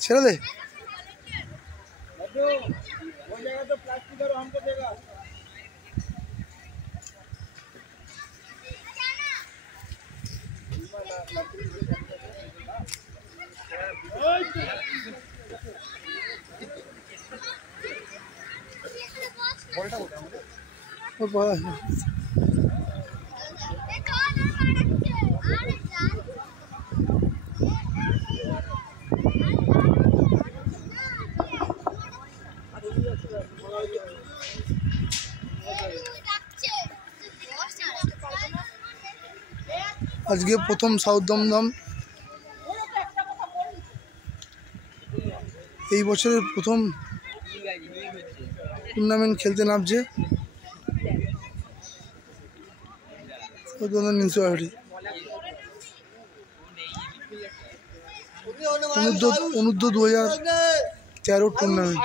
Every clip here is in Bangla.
ছেড়ে দে तो प्लास्टिक और हमको देगा আজকে প্রথম সাউথ দমদম এই বছরের প্রথম টুর্নামেন্ট খেলতে নামছে মিউনিসিপ্যালিটি অনূর্ধ্ব 2013 টুর্নামেন্ট।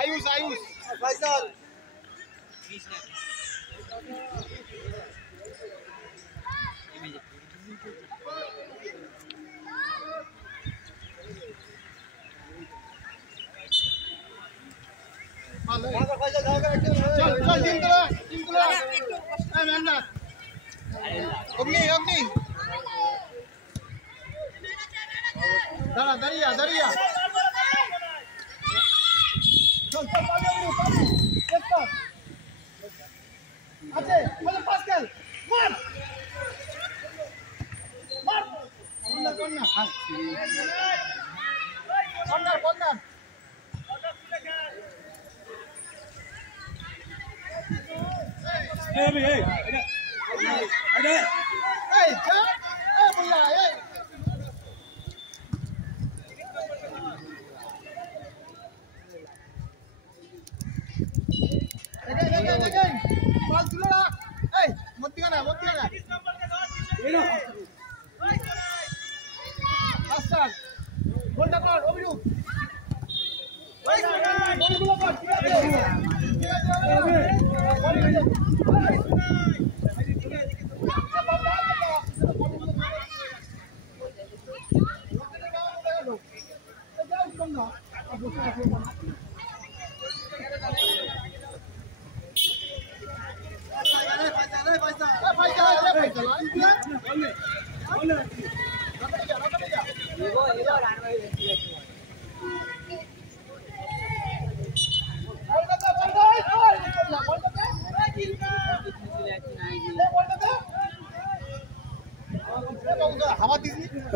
दरिया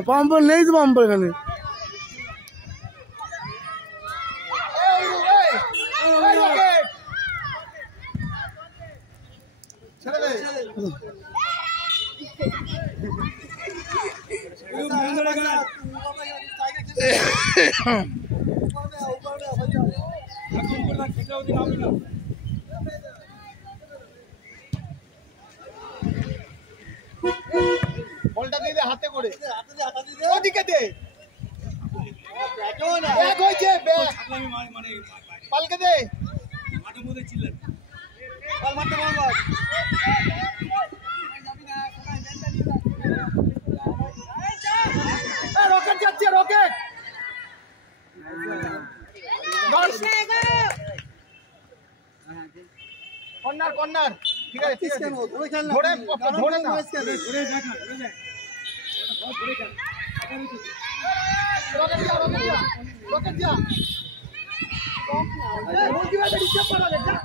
পাম্পার নেই তো পাম্পার এখানে বলটা দিয়ে হাতে করে ওদিকে দে ব্যাগ হইছে ব্যাগ পালকে দে মাঠের মধ্যে চিল্লা বল মারতে বল বল রকেট যাচ্ছে রকেট কর্নার কর্নার ঠিক আছে ঠিক আছে ধরে ধরে না ধরে দেখ না ধরে দেখ ধরে দেখ রকেট যা রকেট যা রকেট যা বল কি ভাবে ডিস্টার্ব করা ले जा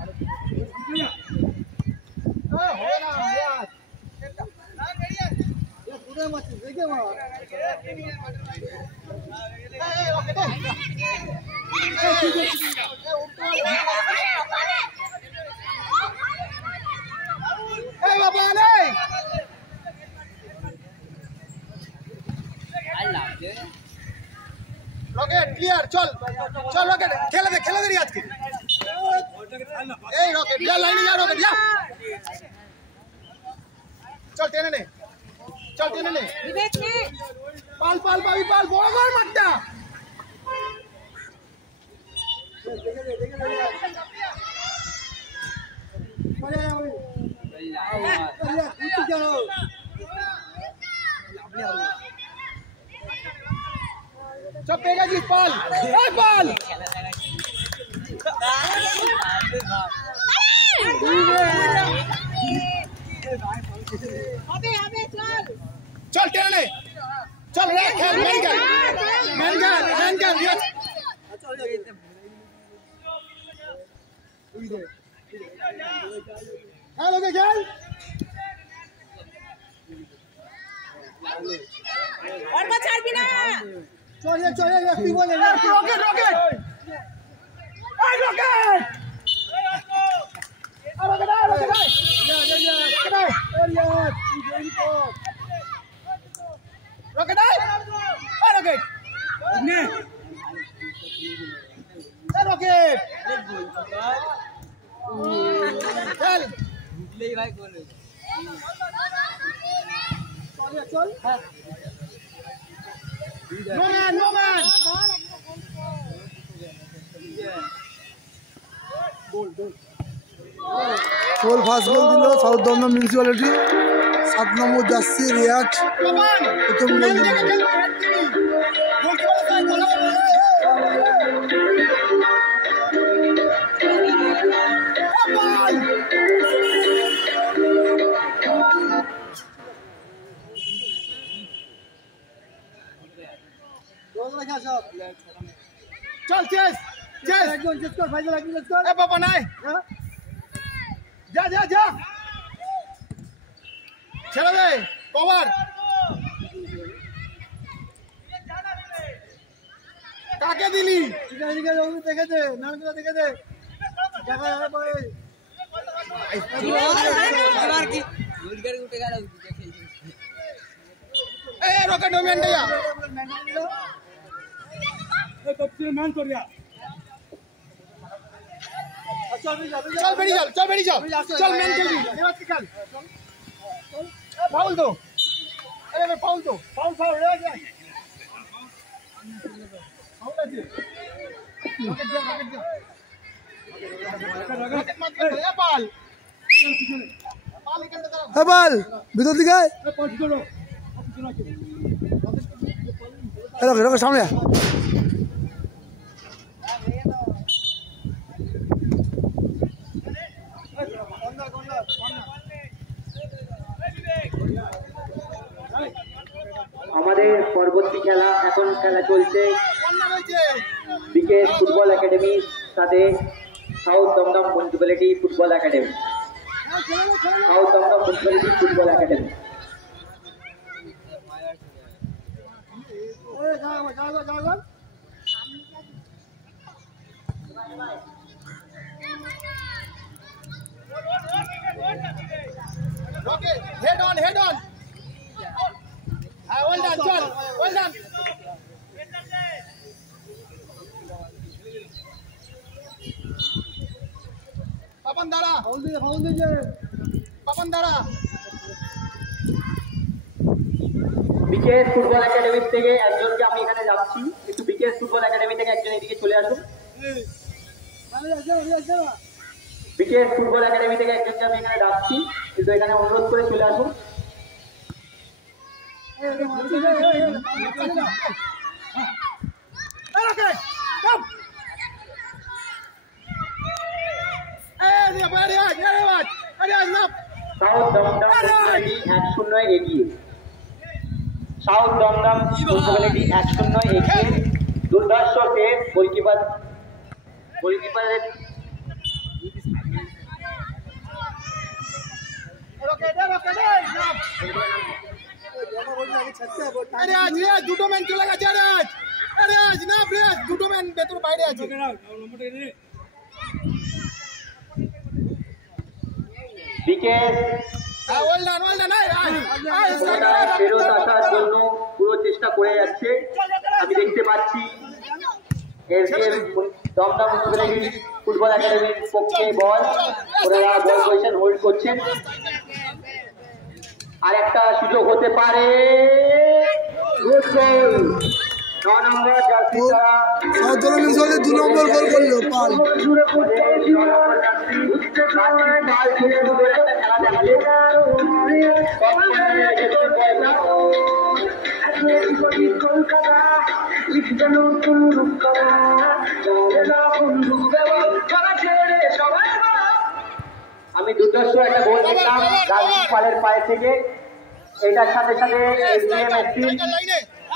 हो ना यार ना बढ़िया ये पूरे मत देखे मार ए रकेट ए बाबा नहीं रॉकेट क्लियर चल चल रॉकेट खेला दे आज के ए रॉकेट जा लाइन जा रॉकेट जा चल टेने ने विवेक ने पाल पाल पाल बड़ बड़ मत चपेगा जी बॉल बॉल चल टेने चल रे खेल मैन कर हेलो के खेल और मत छाड़ बिना चल ये बोल रॉकेट No man. গোল ফার্স্ট গোল দিল সাউথ দমদম মিউনিসিপ্যালিটি 7 নম্বর জার্সি রিয়াজ প্রথম গোল দিল चल चेस कर भाई लेट्स कर ए पापा नहीं जा चलो रे कवर काके दिली देखे दे नानकला देखे दे जगह है भाई बार की गुडगर उठेगा ए रॉकेट मैन दिया कब से मैन कर दिया चल बेड़ी चल मैन के लिए निवास निकाल ए फाउल दो अरे मैं फाउल दो फाउल रे जा फाउल दे रॉकेट मत कर ए बॉल निकल दे হ্যাঁ বল ভিতর দিকে রকে সামনে আমাদের পরবর্তী খেলা এখন খেলা চলছে বিকেএস ফুটবল একাডেমির সাথে south Dum Dum municipality football academy Okay, head on. Well done, John. Well done. Papan Dara. Papan Dara. BKS football academy থেকে একজনকে আমি এখানে যাচ্ছি, একটু বিকেএস ফুটবল একাডেমি থেকে একজন এদিকে চলে আসুন। বিকেএস ফুটবল একাডেমি থেকে একজনকে আমি এখানে যাচ্ছি, কিন্তু এখানে অনুরোধ করে চলে আসুন। সাউথ দমদম মিউনিসিপ্যালিটি 1-0 এগিয়ে। সাউথ দমদম মিউনিসিপ্যালিটি 1-0 এগিয়ে। দুর্ধর্ষ পেস গোলকিপারের अरे आज দুটো ম্যান চলে গেছে আরে আজ না প্লেয়ার দুটো ম্যান ভেতর বাইরে আছে বিকেএস ওয়েল ডান ফেরত আসার জন্য পুরো চেষ্টা করে যাচ্ছে। আমি দেখতে পাচ্ছি দমদম মিউনিসিপ্যালিটি ফুটবল একাডেমির পক্ষে বল, ওনারা বল পজিশন হোল্ড করছেন। আর একটা সুযোগ হতে পারে, গুড গোল নম্বর জার্সি তারা সাউথ দমদম মিউনিসিপ্যালিটি 2 নম্বর গোল করলো পাল। আমি দুর্দর্শ একটা গোল দেখলাম রাজদীপ পালের পায়ে থেকে। এটার সাথে সাথে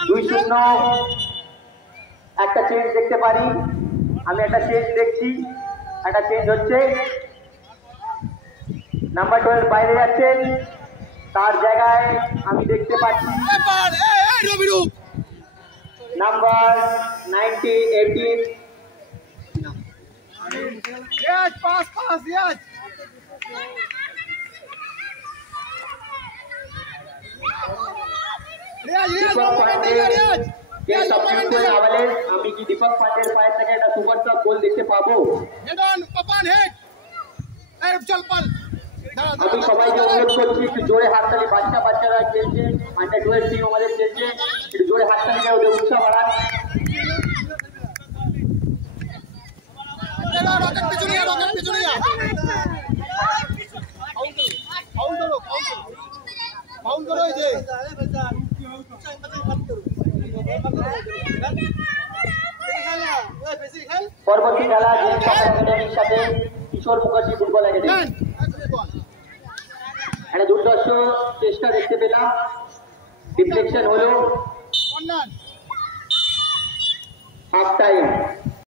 2-0 একটা চেঞ্জ দেখতে পারি। আমি একটা চেঞ্জ দেখছি, একটা চেঞ্জ হচ্ছে। নাম্বার 12 বাইরে যাচ্ছেন, তার জায়গায় আমি দেখতে পাচ্ছি নাম্বার 18 Yes, pass, yes. আমি কি দীপক পান্ডের পায়ের থেকে একটা সুপার টপ গোল দেখতে পাবো? আমি সবাইকে অনুরোধ করছি একটু জোরে হাততালি। বাচ্চারা খেলছে, আন্ডার 12 টিম আমাদের খেলছে, একটু জোরে হাততালি দিয়ে ওদের উৎসাহ বাড়ান। পরবর্তী খেলা একাডেমির সাথে কিশোর মুখার্জি ফুটবল একাডেমি। একটা দুর্দর্শ চেষ্টা দেখতে পেলাম, ডিফ্লেকশন হলো। Half time.